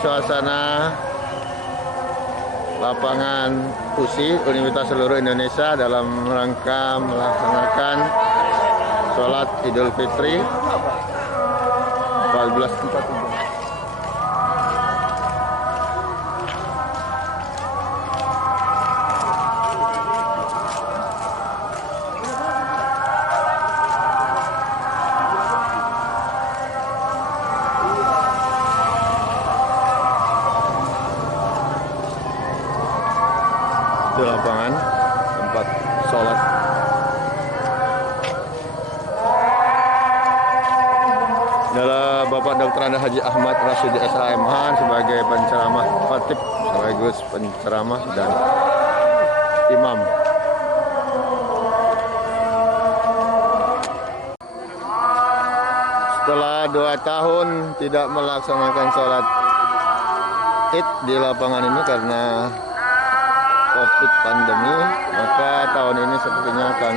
suasana lapangan USI Universitas Seluruh Indonesia dalam rangka melaksanakan sholat Idul Fitri 1443. Itu lapangan tempat sholat. Adalah Bapak Dr. Anda Haji Ahmad Rashidi SHMH sebagai penceramah khatib sekaligus penceramah dan imam. Setelah 2 tahun tidak melaksanakan sholat Id di lapangan ini karena COVID pandemi, maka tahun ini sepertinya akan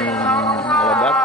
meledak.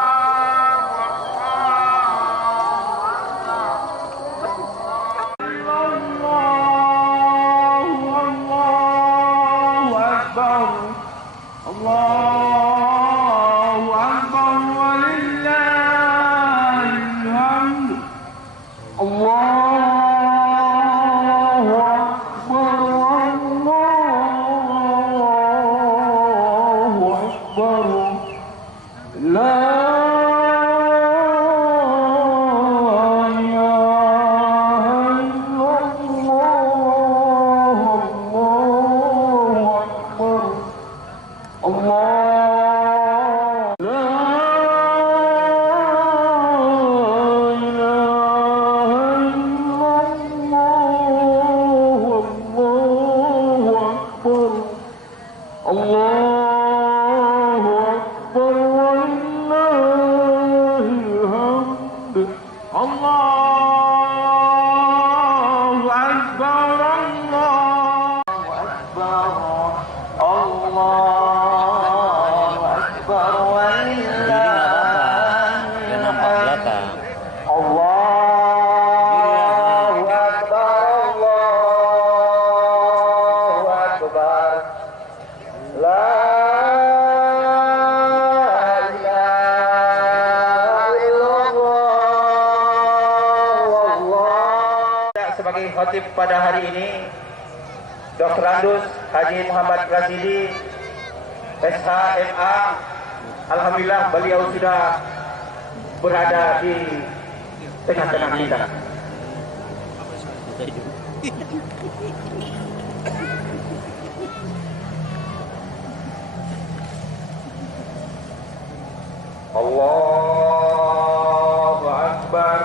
Sebagai khatib pada hari ini, Dr. Andus Haji Muhammad Rashidi SHMA, alhamdulillah beliau sudah berada di tengah-tengah kita. Allahu Akbar,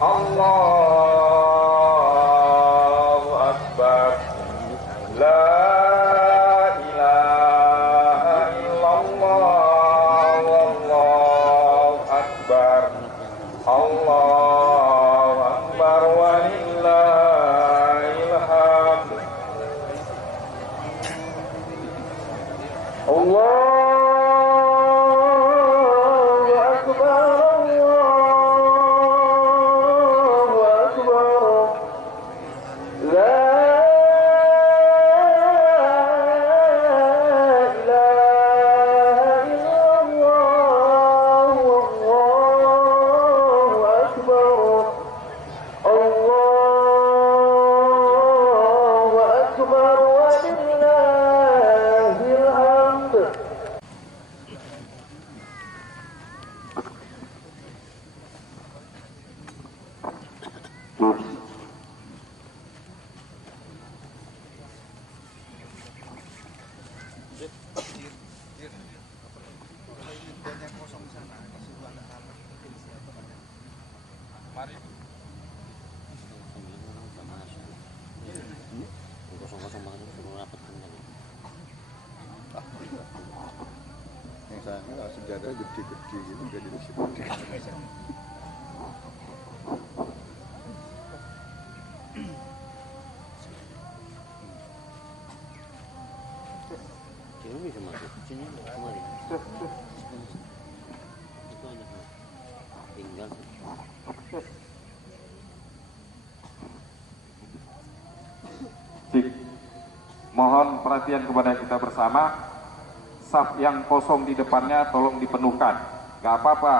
Allahu Akbar, la ilaha illallah, wallahu akbar, Allahu Akbar, walillahil hamd. Allah sejadah gede-gede gitu jadi gede. Ini bisa masuk sini kemarin. Itu aja tinggal. Mohon perhatian kepada kita bersama. Saf yang kosong di depannya tolong dipenuhkan. Gak apa-apa,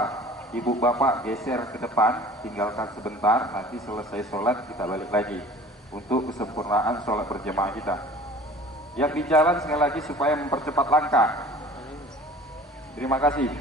ibu bapak geser ke depan, tinggalkan sebentar, nanti selesai sholat kita balik lagi untuk kesempurnaan sholat berjamaah kita. Yang di jalan sekali lagi supaya mempercepat langkah. Terima kasih.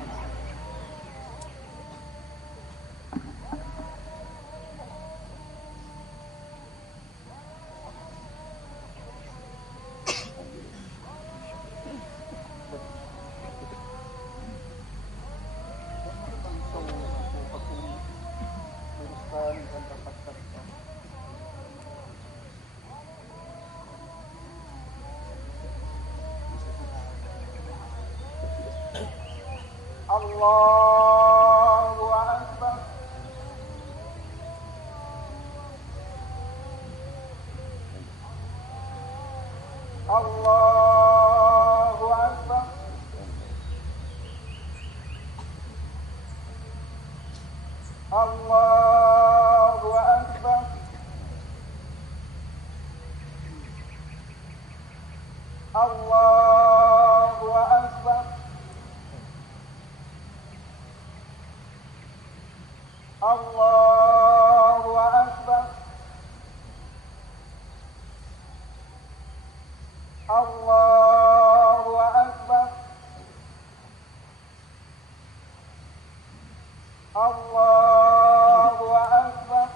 Allahu Akbar. Allahu Akbar. Allahu Akbar. Allahu Akbar. Allahu Akbar. Allahu Akbar. Allahu Akbar.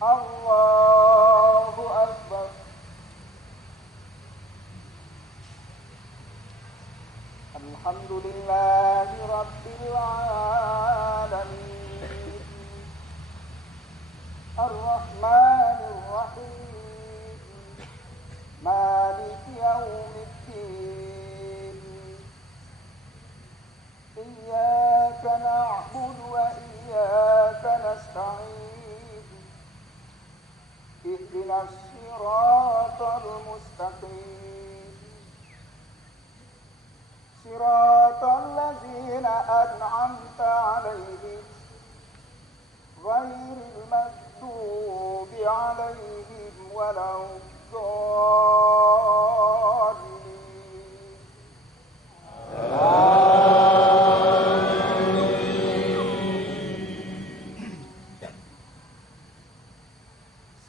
Allahu Akbar. Alhamdulillahi Rabbil Alamin. Ar-Rahmanir Rahim. Maliki Yawmiddin. Iyyaka na'budu wa iyyaka nasta'in. Ihdinas siratal mustaqim. Siratal ladzina an'amta 'alaihim ghairil maghdubi 'alaihim waladdallin.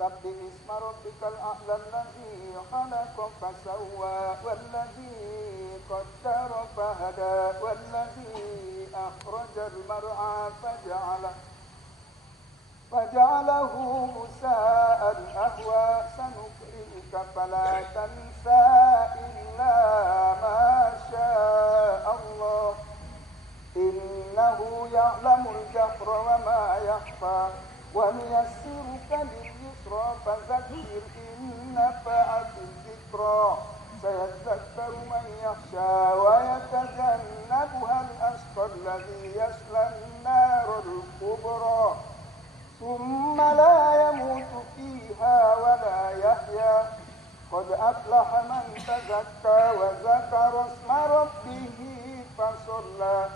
Sabbih isma rabbikal a'la alladzi khalaqa fasawwa walladzi qaddara fahada walladzi akhrajal mar'a faja'alahu ghusaa'an ahwa sanuqri'uka fala tansa illa ma syaa Allah innahu ya'lamul jahra wa ma yakhfa wa nuyassiruka lil-yusra fadzakkir in nafa'atil dzikra sayadzakkaru man yakhsha wa yatajannabuha al-ashqa alladhi yasla an-narul kubra thumma la yamutu fiha wa la yahya qad aflaha man tazakka wa zakara isma rabbih fasalla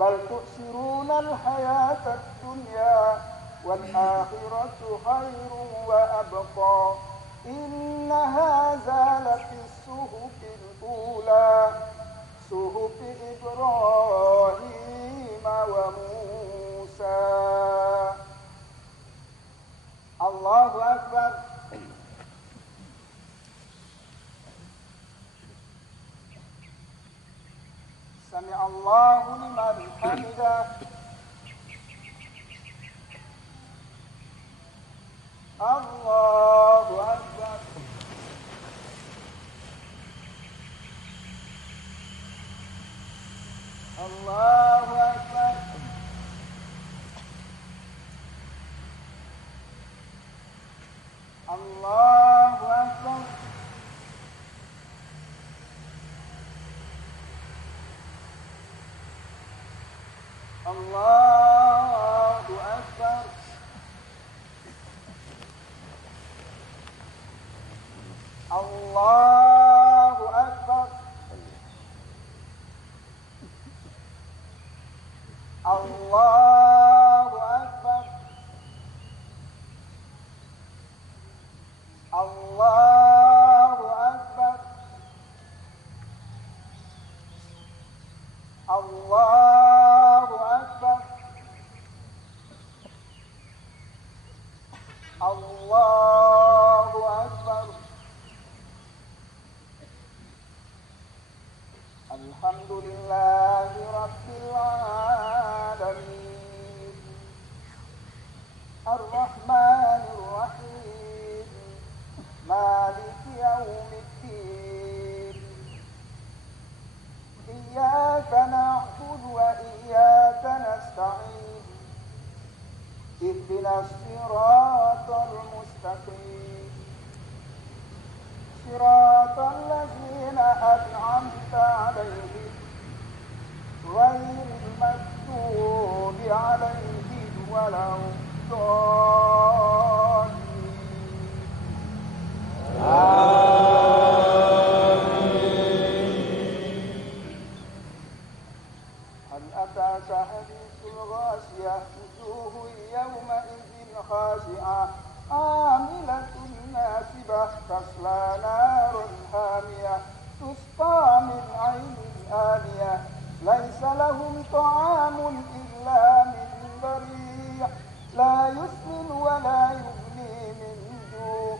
bal tu'siruna al-hayata ad-dunya wal akhiratu khairun wa abqa inna hadza lafi suhufil ula suhufi Ibrahim wa Musa. Allahu Akbar. Sami Allahu liman hamidah. Allahu Akbar. Allahu Akbar. Allahu Akbar. Allahu Akbar. Allahu Akbar. Allahu Akbar. الله أكبر الله أكبر الله أكبر الحمد لله رب العالمين الرحمن الرحيم مالك يوم الدين إياك نعبد وإياك نستعين اهدنا الصراط المستقيم صراط الذين أنعمت عليهم غير المغضوب عليهم ولا هل أتاك حديث الغاشية وجوه يومئذ خاشعة عاملة ناصبة تصلى نارا حامية تسقى من عين آنية ليس لهم طعام إلا من ضريع لا يسمن ولا يغني من جوع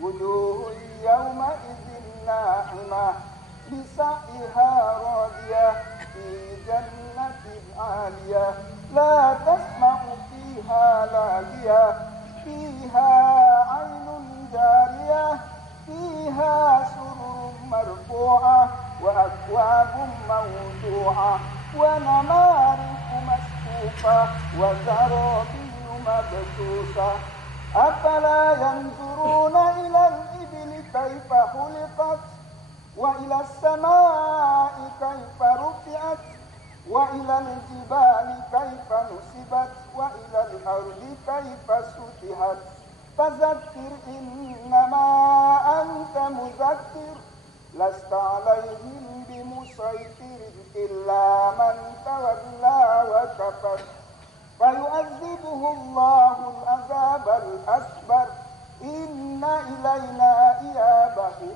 وجوه يومئذ ناعمة لسعيها راضية في جنة عالية لا تسمع فيها لاغية فيها عين جارية فيها سرر مرفوعة وأكواب موضوعة ونمارق مصفوفة وزرابي مبثوثة أفلا ينظرون إلى الإبل كيف خلقت وإلى السماء كيف رفعت وإلى الجبال كيف نصبت وإلى الأرض كيف سطحت فذكر إنما أنت مذكر لست عليهم بمسيطر إلا من تولى وكفر فيعذبه الله العذاب الأكبر إن إلينا إيابهم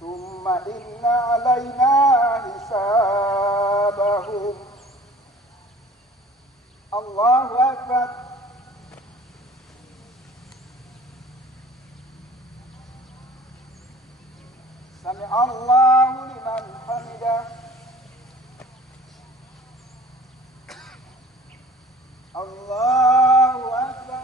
ثم إن علينا حسابهم الله أكبر سمع الله لمن حمده الله أكبر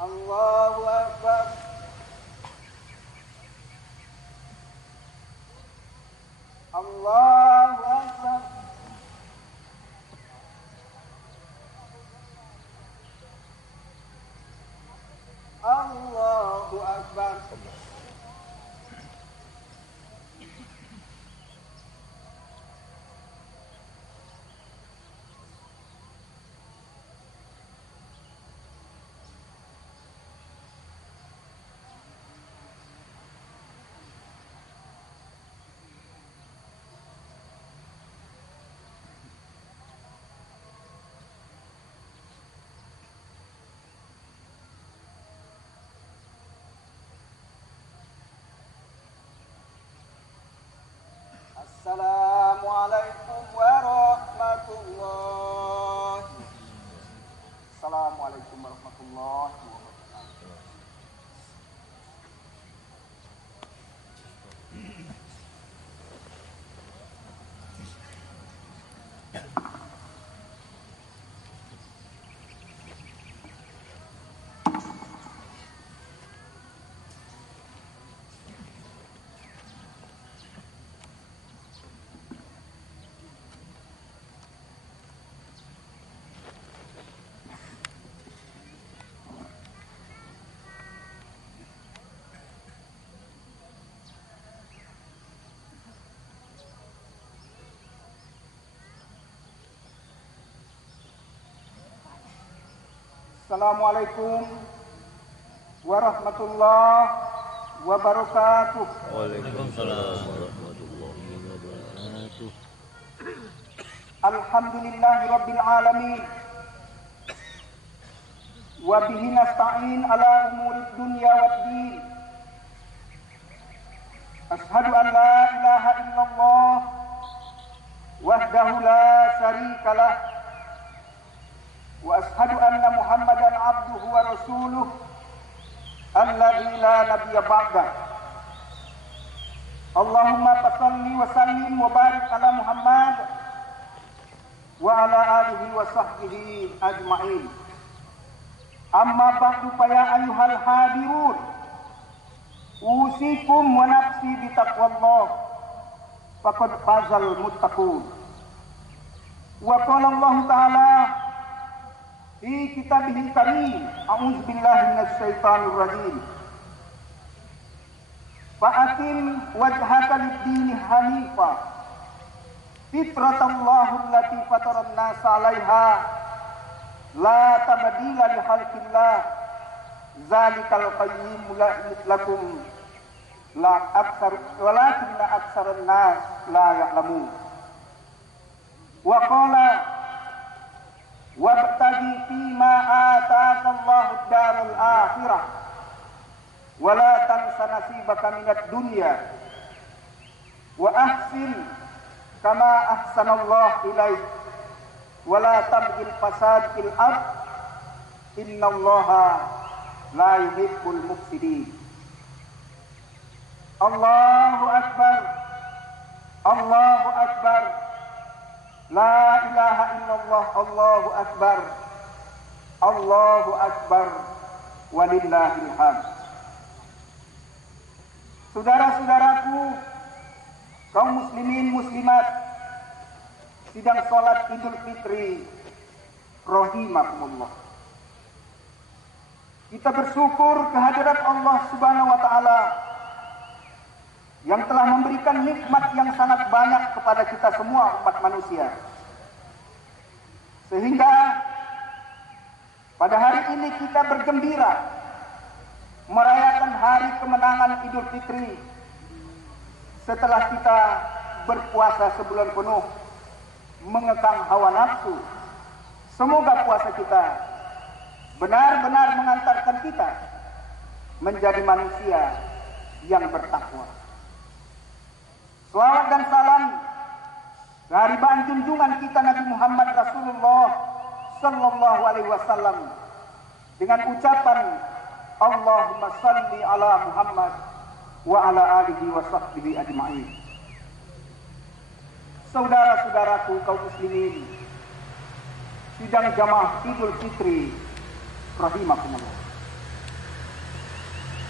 الله أكبر الله أكبر الله أكبر Assalamualaikum warahmatullahi Assalamualaikum warahmatullahi wabarakatuh. Assalamualaikum warahmatullahi wabarakatuh. Waalaikumsalam warahmatullahi wabarakatuh. Alhamdulillahi Rabbil Alamin. Wa bihi nasta'in ala umurid dunya wad din. Ashhadu an la ilaha illallah wahdahu la syarika lah. Wa ashhadu anna Muhammadan abduhu wa rasuluh alladzi la nabiyya ba'dah. Allahumma salli wa sallim wa barik ala Muhammad wa ala alihi wa sahbihi ajma'in. Amma ba'du fa ya ayyuhal hadirun, usikum wa nafsi bi taqwallah faqad fazal muttaqun. Wa qala Allah ta'ala fi kitabihil karim, a'udzu billahi minasy syaithanir rajim. Fa'atim wajhaka lid-dini hanifa fitratallahi allati fataran nasa 'alaiha la tabdila li khalqillah zalikal qayyim lakum la aktsar walakinna aktsaran nas la ya'lamun. Wa qala wabtaghi fima ataka Allahu ad-darul akhirah wa la tansa nasibaka minad dunya wa ahsin kama ahsanallahu ilaik wa la tabghil fasad fil ard innallaha la yuhibbul mufsidin. Allahu akbar, Allahu akbar, la ilaha illallah, Allahu akbar, Allahu akbar, walillahil hamd. Saudara-saudaraku, kaum muslimin muslimat, sidang salat Idul Fitri rahimakumullah. Kita bersyukur kehadirat Allah Subhanahu wa taala yang telah memberikan nikmat yang sangat banyak kepada kita semua umat manusia. Sehingga pada hari ini kita bergembira merayakan hari kemenangan Idul Fitri setelah kita berpuasa sebulan penuh mengekang hawa nafsu. Semoga puasa kita benar-benar mengantarkan kita menjadi manusia yang bertakwa. Salawat dan salam kehadiran junjungan kita Nabi Muhammad Rasulullah sallallahu alaihi wasallam dengan ucapan Allahumma salli ala Muhammad wa ala alihi wa sahbihi ajma'in. Saudara-saudaraku kaum muslimin, sidang jamaah Idul Fitri rahimakumullah.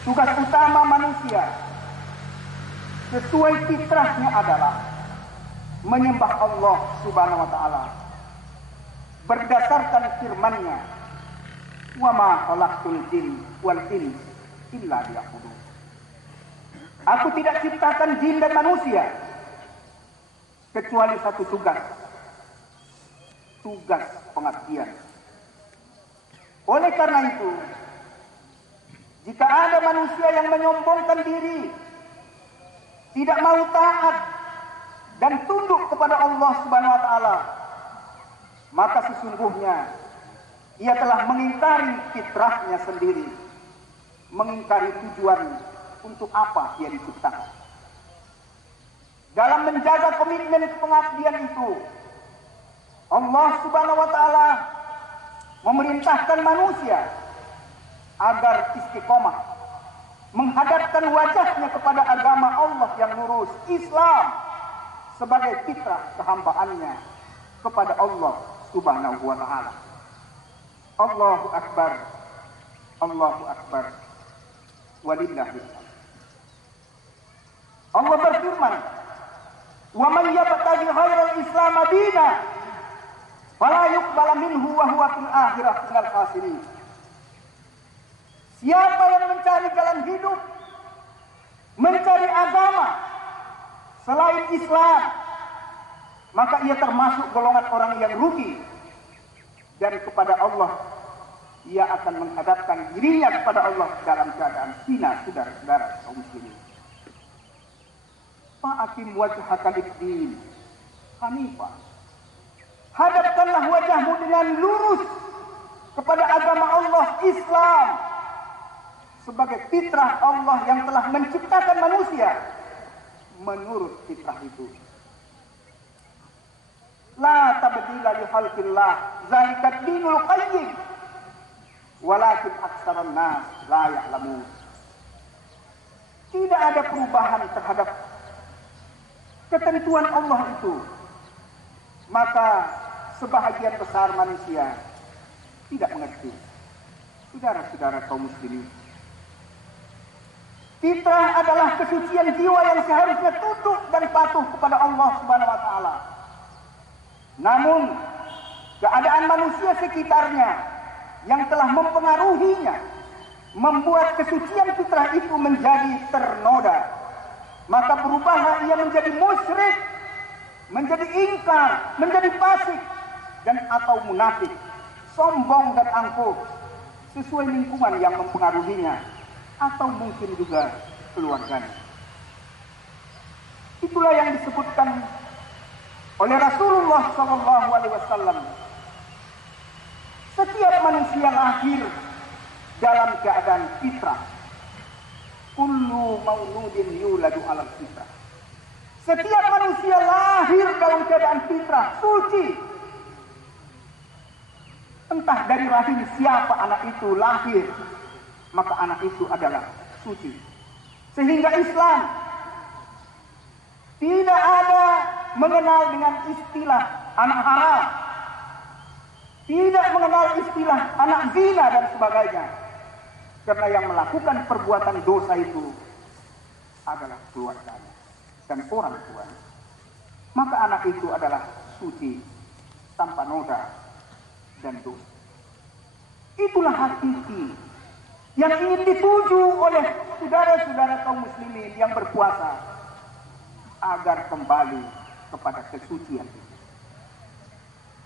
Tugas utama manusia sesuai fitrahnya adalah menyembah Allah Subhanahu wa taala berdasarkan firman-Nya, "Wa ma khalaqtul jin wal ins illa liya'budun." Aku tidak ciptakan jin dan manusia kecuali satu tugas pengabdian. Oleh karena itu, jika ada manusia yang menyombongkan diri, tidak mau taat dan tunduk kepada Allah Subhanahu wa taala, maka sesungguhnya ia telah mengingkari fitrahnya sendiri, mengingkari tujuan untuk apa dia diciptakan. Dalam menjaga komitmen pengabdian itu, Allah Subhanahu wa taala memerintahkan manusia agar istiqomah menghadapkan wajahnya kepada agama Allah yang lurus, Islam, sebagai fitrah kehambaannya kepada Allah Subhanahu wa taala. Allahu akbar, Allahu akbar, walillahil hamd. Allah berfirman, "Wa man yabtaghi ghairal Islam dinan fala yuqbal minhu wa huwa fil akhirati minal khasirin." Siapa yang mencari jalan hidup, mencari agama selain Islam, maka ia termasuk golongan orang yang rugi, dan kepada Allah ia akan menghadapkan dirinya kepada Allah dalam keadaan hina. Saudara-saudara kaum muslimin, fa'akim wajhaka lid-din hanifah Hadapkanlah wajahmu dengan lurus kepada agama Allah Islam sebagai fitrah Allah yang telah menciptakan manusia menurut fitrah itu. La tabdila li khalqillah, zalika dinul qayyim, walakin aktsaran nas la ya'lamun. Tidak ada perubahan terhadap ketentuan Allah itu. Maka sebahagian besar manusia tidak mengerti. Saudara-saudara kaum muslimin, fitrah adalah kesucian jiwa yang seharusnya tunduk dan patuh kepada Allah Subhanahu wa taala. Namun keadaan manusia sekitarnya yang telah mempengaruhinya membuat kesucian fitrah itu menjadi ternoda. Maka berubahlah ia menjadi musyrik, menjadi ingkar, menjadi fasik, dan atau munafik, sombong dan angkuh sesuai lingkungan yang mempengaruhinya atau mungkin juga keluarganya. Itulah yang disebutkan oleh Rasulullah SAW. Setiap manusia lahir dalam keadaan fitrah. Kullu mauludin yuladu alal fitrah. Setiap manusia lahir dalam keadaan fitrah, suci. Entah dari rahim siapa anak itu lahir, maka anak itu adalah suci. Sehingga Islam tidak ada mengenal dengan istilah anak haram, tidak mengenal istilah anak zina dan sebagainya. Karena yang melakukan perbuatan dosa itu adalah keluarganya dan orang tuanya. Maka anak itu adalah suci, tanpa noda dan dosa. Itulah hakiki yang ingin dituju oleh saudara-saudara kaum muslimin yang berpuasa agar kembali kepada kesucian itu.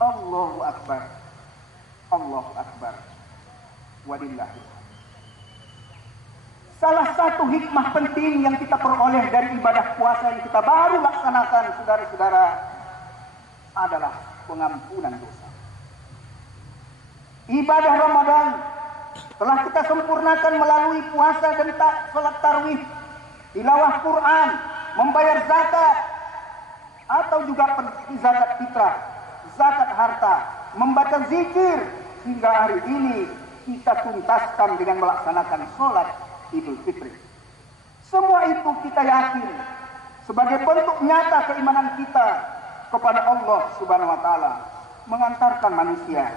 Allahu Akbar, Allahu Akbar, walillahi. Salah satu hikmah penting yang kita peroleh dari ibadah puasa yang kita baru laksanakan, saudara-saudara, adalah pengampunan dosa. Ibadah Ramadan telah kita sempurnakan melalui puasa dan salat tarawih, tilawah Quran, membayar zakat, atau juga zakat fitrah, zakat harta, membaca zikir, hingga hari ini kita tuntaskan dengan melaksanakan sholat Idul Fitri. Semua itu kita yakin sebagai bentuk nyata keimanan kita kepada Allah Subhanahu wa taala, mengantarkan manusia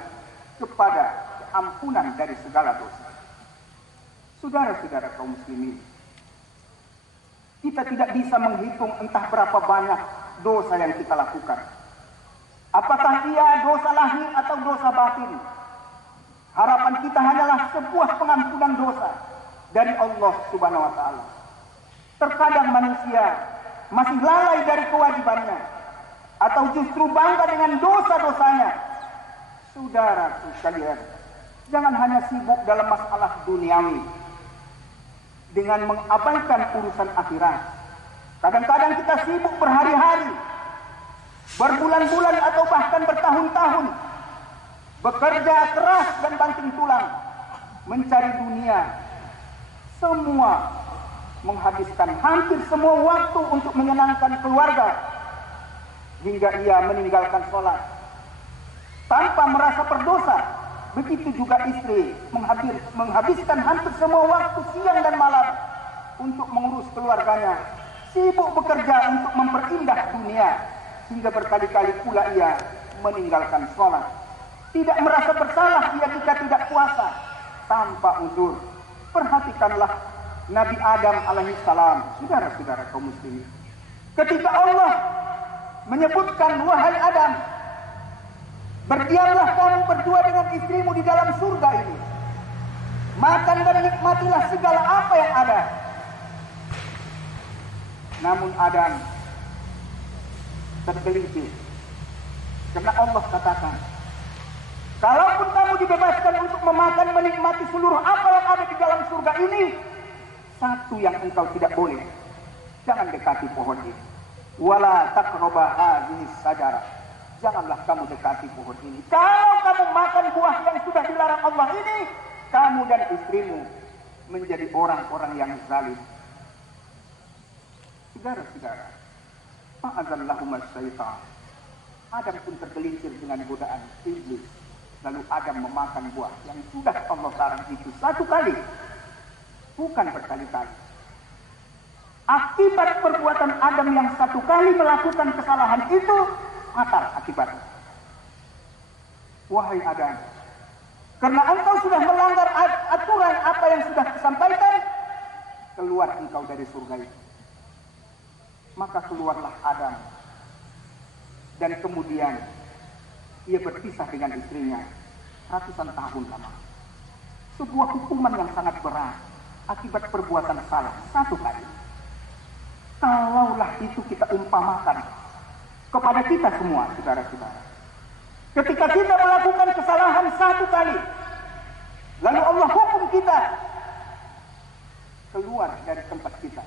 kepada ampunan dari segala dosa. Saudara-saudara kaum muslimin, kita tidak bisa menghitung entah berapa banyak dosa yang kita lakukan. Apakah ia dosa lahir atau dosa batin? Harapan kita hanyalah sebuah pengampunan dosa dari Allah Subhanahu wa taala. Terkadang manusia masih lalai dari kewajibannya atau justru bangga dengan dosa-dosanya. Saudara sekalian, jangan hanya sibuk dalam masalah duniawi dengan mengabaikan urusan akhirat. Kadang-kadang kita sibuk berhari-hari, berbulan-bulan atau bahkan bertahun-tahun bekerja keras dan banting tulang mencari dunia. Semua menghabiskan hampir semua waktu untuk menyenangkan keluarga hingga ia meninggalkan sholat tanpa merasa berdosa. Begitu juga istri menghabiskan hampir semua waktu siang dan malam untuk mengurus keluarganya, sibuk bekerja untuk memperindah dunia hingga berkali-kali pula ia meninggalkan sholat. Tidak merasa bersalah ia jika tidak puasa tanpa uzur. Perhatikanlah Nabi Adam alaihissalam, saudara-saudara kaum muslimin. Ketika Allah menyebutkan, wahai Adam, berdiamlah kamu berdua dengan istrimu di dalam surga ini. Makan dan nikmatilah segala apa yang ada. Namun Adam tergelincir. Karena Allah katakan, kalaupun kamu dibebaskan untuk memakan menikmati seluruh apa yang ada di dalam surga ini, satu yang engkau tidak boleh, jangan dekati pohon ini. Wala taqraba hadhihi sajarah. janganlah kamu dekati pohon ini. Kalau kamu makan buah yang sudah dilarang Allah ini, kamu dan istrimu menjadi orang-orang yang zalim. Saudara-saudara, fa'azallahuma syaitan. Adam pun tergelincir dengan godaan iblis. Lalu Adam memakan buah yang sudah Allah larang itu satu kali, bukan berkali-kali. Akibat perbuatan Adam yang satu kali melakukan kesalahan itu, fatal akibatnya. Wahai Adam, karena engkau sudah melanggar aturan apa yang sudah disampaikan, keluar engkau dari surga itu. Maka keluarlah Adam, dan kemudian ia berpisah dengan istrinya ratusan tahun lama. Sebuah hukuman yang sangat berat akibat perbuatan salah satu kali. Kalaulah itu kita umpamakan kepada kita semua, saudara-saudara. Ketika kita melakukan kesalahan satu kali, lalu Allah hukum kita keluar dari tempat kita.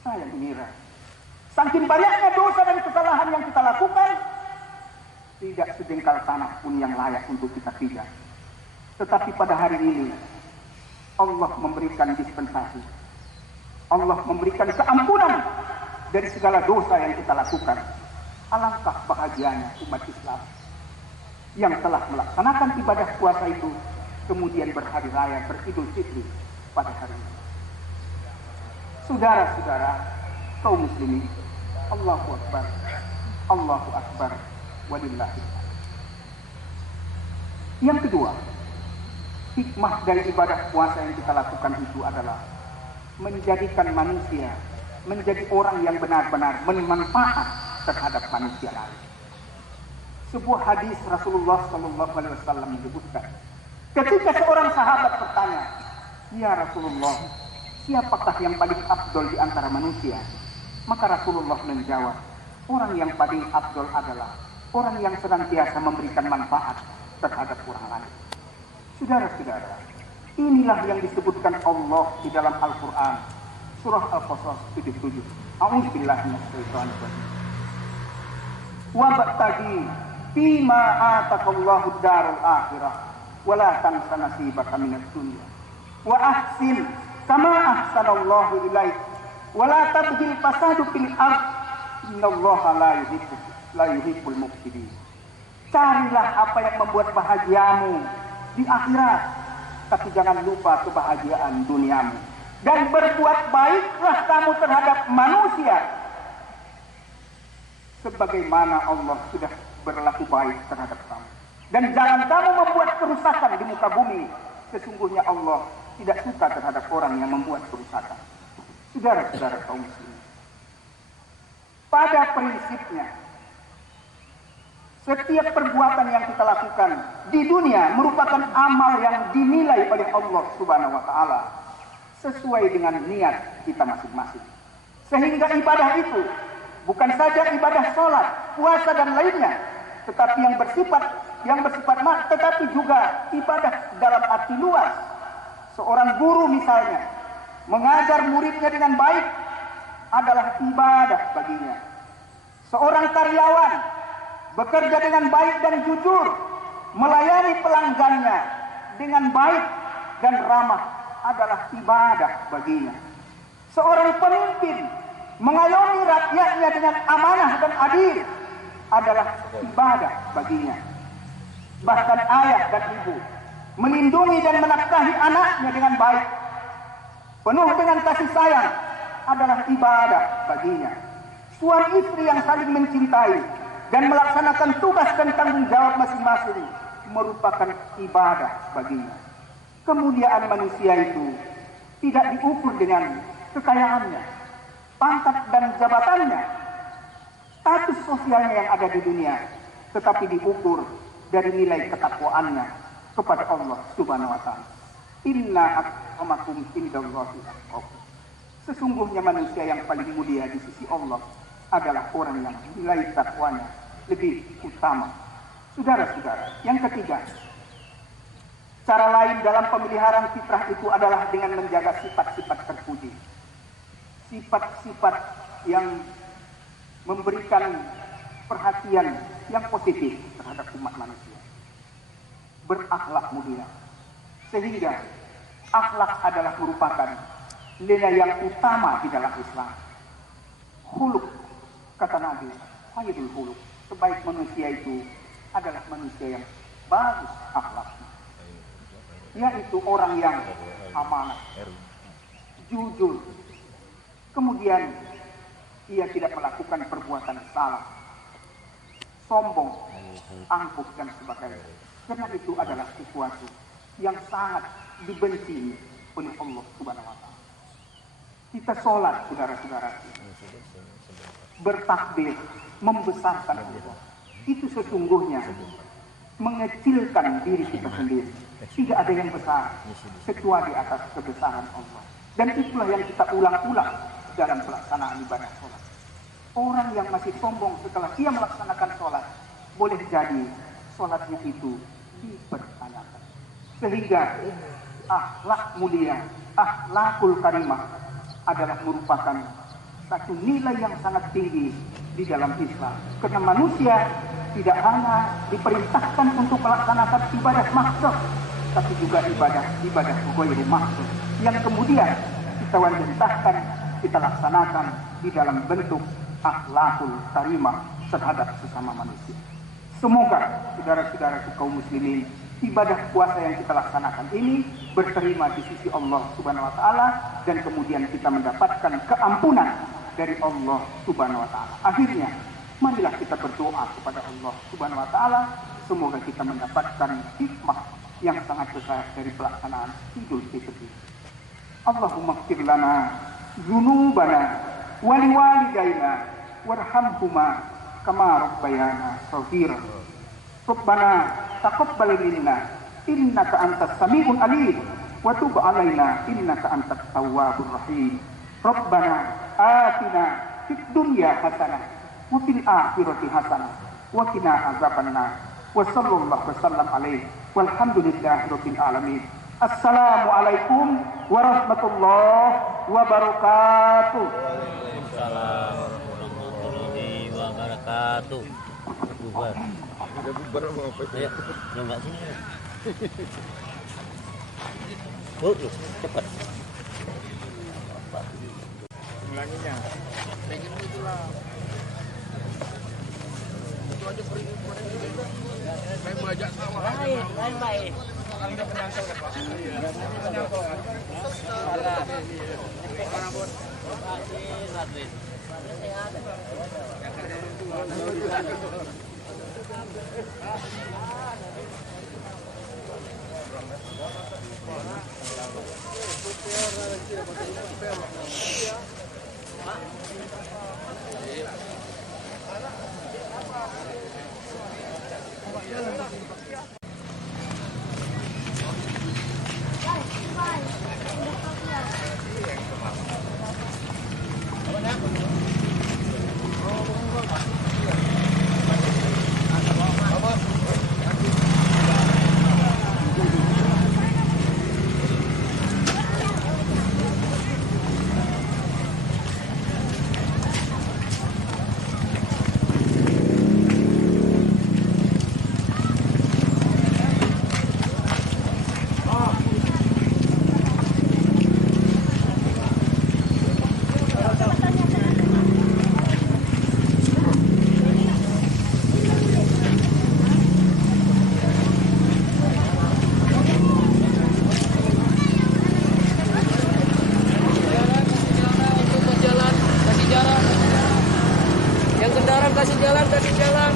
Saya mengira, saking banyaknya dosa dan kesalahan yang kita lakukan, tidak sejengkal tanah pun yang layak untuk kita pijak. Tetapi pada hari ini, Allah memberikan dispensasi. Allah memberikan keampunan dari segala dosa yang kita lakukan. Alangkah bahagianya umat Islam yang telah melaksanakan ibadah puasa itu, kemudian berhari raya beridul fitri pada hari ini. Saudara-saudara, kaum muslimin, Allahu Akbar, Allahu Akbar, walillahil hamd. Yang kedua, hikmah dari ibadah puasa yang kita lakukan itu adalah menjadikan manusia menjadi orang yang benar-benar bermanfaat terhadap manusia lain. Sebuah hadis Rasulullah SAW menyebutkan, ketika seorang sahabat bertanya, "Ya Rasulullah, siapakah yang paling afdol di antara manusia?" Maka Rasulullah menjawab, orang yang paling afdol adalah orang yang senantiasa memberikan manfaat terhadap orang lain. Saudara-saudara, inilah yang disebutkan Allah di dalam Al-Quran, surah Al-Qasas 77. A'udzubillahi minasyaitonir rajim. Wabtaghi fima ataqallahu darul akhirah wa la tansa nasibaka minad dunya wa ahsin kama ahsanallahu ilaik wa la tabghil fasadu fil ardh innallaha la yuhibbul mufsidin. Carilah apa yang membuat bahagiamu di akhirat, tapi jangan lupa kebahagiaan duniamu. Dan berbuat baiklah kamu terhadap manusia sebagaimana Allah sudah berlaku baik terhadap kamu. Dan jangan kamu membuat kerusakan di muka bumi. Sesungguhnya Allah tidak suka terhadap orang yang membuat kerusakan. Saudara-saudara kaum muslimin, pada prinsipnya setiap perbuatan yang kita lakukan di dunia merupakan amal yang dinilai oleh Allah Subhanahu wa taala sesuai dengan niat kita masing-masing. Sehingga ibadah itu bukan saja ibadah sholat, puasa dan lainnya, tetapi yang bersifat tetapi juga ibadah dalam arti luas. Seorang guru misalnya mengajar muridnya dengan baik adalah ibadah baginya. Seorang karyawan bekerja dengan baik dan jujur, melayani pelanggannya dengan baik dan ramah adalah ibadah baginya. Seorang pemimpin mengayomi rakyatnya dengan amanah dan adil adalah ibadah baginya. Bahkan ayah dan ibu melindungi dan menafkahi anaknya dengan baik, penuh dengan kasih sayang, adalah ibadah baginya. Suami istri yang saling mencintai dan melaksanakan tugas dan tanggung jawab masing-masing merupakan ibadah baginya. Kemuliaan manusia itu tidak diukur dengan kekayaannya, pangkat dan jabatannya, status sosialnya yang ada di dunia, tetapi diukur dari nilai ketakwaannya kepada Allah Subhanahu wa taala. Inna akramakum indallahi atqakum. Sesungguhnya manusia yang paling mulia di sisi Allah adalah orang yang nilai takwanya lebih utama. Saudara-saudara, yang ketiga, cara lain dalam pemeliharaan fitrah itu adalah dengan menjaga sifat-sifat terpuji. Sifat-sifat yang memberikan perhatian yang positif terhadap umat manusia. Berakhlak mulia. Sehingga akhlak adalah merupakan nilai yang utama di dalam Islam. Huluk, kata Nabi, khairul huluk. Sebaik manusia itu adalah manusia yang bagus akhlaknya. Yaitu orang yang amanah, jujur, kemudian ia tidak melakukan perbuatan salah, sombong, angkuh dan sebagainya. Karena itu adalah sesuatu yang sangat dibenci oleh Allah Subhanahu wa Ta'ala. Kita sholat, saudara-saudara, bertakbir, membesarkan Allah. Itu sesungguhnya mengecilkan diri kita sendiri. Tidak ada yang besar kecuali atas kebesaran Allah. Dan itulah yang kita ulang-ulang dalam pelaksanaan ibadah sholat. Orang yang masih sombong setelah ia melaksanakan sholat, boleh jadi sholatnya itu dipertanyakan. Sehingga akhlak mulia, akhlakul karimah adalah merupakan satu nilai yang sangat tinggi di dalam Islam. Karena manusia tidak hanya diperintahkan untuk melaksanakan ibadah maksud, tapi juga ibadah ghairu maksud yang kemudian kita wanjantahkan, kita laksanakan di dalam bentuk akhlakul karimah terhadap sesama manusia. Semoga saudara-saudara kaum muslimin, ibadah puasa yang kita laksanakan ini berterima di sisi Allah Subhanahu wa Ta'ala, dan kemudian kita mendapatkan keampunan dari Allah Subhanahu wa Ta'ala. Akhirnya marilah kita berdoa kepada Allah Subhanahu wa Ta'ala, semoga kita mendapatkan hikmah yang sangat besar dari pelaksanaan Idul Fitri. Allahumma ighfir lana dzunubana wa liwalidayna warhamhuma kama rabbayana shaghira. Rabbana taqabbal minna innaka antas samiul alim wa tub alaina innaka antat tawwabur rahim. Rabbana atina fid dunya hasanah wa fil akhirati hasanah wa qina azabannar. Wa sallallahu wasallam alaihi walhamdulillahi rabbil alamin. Assalamualaikum warahmatullahi wabarakatuh. Waalaikumsalam warahmatullahi wabarakatuh. Bubar. Udah bubar mau apa? Ayo, ya enggak sini. Oh, cepat. Ulanginya. Pengen itulah. Itu aja peringin saya belajar sama. Lain baik. Kalau udah penyangkal kan Pak? Penyangkal kan? Salah. Orang pun. Radwin. kasih jalan, kasih jalan.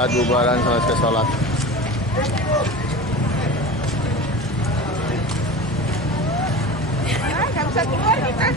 saat bubaran selesai sholat. Nggak bisa keluar kita.